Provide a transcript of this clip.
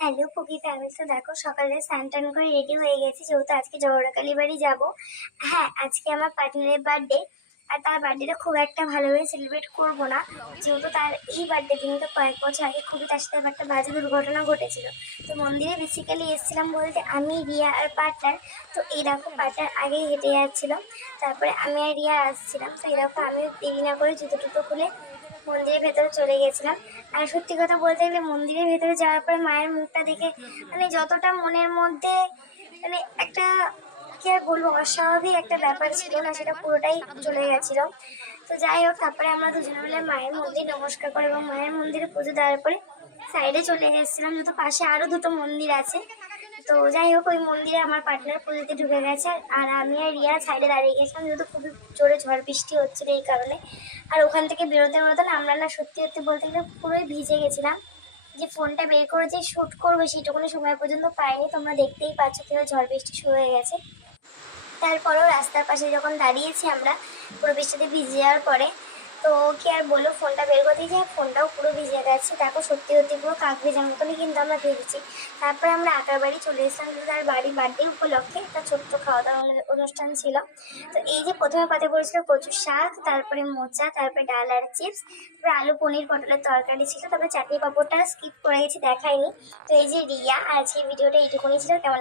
Hello পুকি family. তো দেখো সকালে স্নান টান করে রেডি হয়ে গেছি, যেহেতু আজকে জহরাকালী বাড়ি যাবো। হ্যাঁ, আজকে আমার পার্টনারের বার্থডে। আর তার বার্থডেটা খুব একটা ভালোভাবে সেলিব্রেট করবো না, যেহেতু তার এই বার্থডে দিনটা কয়েক বছর আগে খুবই তার সাথে একটা বাজে দুর্ঘটনা ঘটেছিল। তো মন্দিরে বেসিক্যালি এসেছিলাম বলতে আমি, রিয়া আর পার্টনার। তো এই দেখো পার্টনার আগেই হেঁটে যাচ্ছিল, তারপরে আমি আর রিয়া আসছিলাম। তো এই দেখো আমি দেরি না করে জুতো টুতো খুলে মন্দিরের ভেতরে চলে গেছিলাম। আর সত্যি কথা বলতে গেলে মন্দিরের ভেতরে যাওয়ার পরে মায়ের মুখটা দেখে মানে যতটা মনের মধ্যে মানে একটা কি আর বলবো অস্বাভাবিক একটা ব্যাপার ছিল না, সেটা পুরোটাই চলে গেছিল। তো যাই হোক, তারপরে আমরা দুজনে মিলে মায়ের মন্দির নমস্কার করে এবং মায়ের মন্দিরে পুজো দেওয়ার পরে সাইডে চলে এসেছিলাম, যেহেতু পাশে আরো দুটো মন্দির আছে। তো যাই হোক, ওই মন্দিরে আমার পার্টনার পুজোতে ঢুকে গেছে, আর আমি আর রিয়া সাইডে দাঁড়িয়ে গেছিলাম, যেহেতু খুবই জোরে ঝড় বৃষ্টি হচ্ছিল এই কারণে। আর ওখান থেকে বেরোতে বেরোতে না আমরা না সত্যি সত্যি বলতে গেলে পুরোই ভিজে গেছিলাম। যে ফোনটা বের করে যে শ্যুট করবো সেইটুকুনি সময় পর্যন্ত পাইনি, তোমরা দেখতেই পাচ্ছ কিভাবে ঝড় বৃষ্টি শুরু হয়ে গেছে। তারপরেও রাস্তার পাশে যখন দাঁড়িয়েছি আমরা পুরো বৃষ্টিতে ভিজে যাওয়ার পরে, তো কি আর বলবো, ফোনটা বের করতে গিয়ে ফোনটাও পুরো ভিজে গেছে। দেখো সত্যি সত্যি পুরো কাক ভেজার মতনই কিন্তু আমরা ভেজেছি। তারপরে আমরা আঁকার বাড়ি চলে এসেছিলাম, কিন্তু তার বাড়ির বার্থডে উপলক্ষে একটা ছোট্ট খাওয়া দাওয়া অনুষ্ঠান ছিল। তো এই যে প্রথমে পাতে পড়েছিল কচুর শাক, তারপরে মোচা, তারপরে ডাল আর চিপস, তারপরে আলু পনির পটলের তরকারি ছিল, তারপরে চাটনি পাঁপড়টা স্কিপ করে গেছি দেখাইনি। তো এই যে রিয়া, আজকে ভিডিওটা এইটুকুনি ছিল। কেমন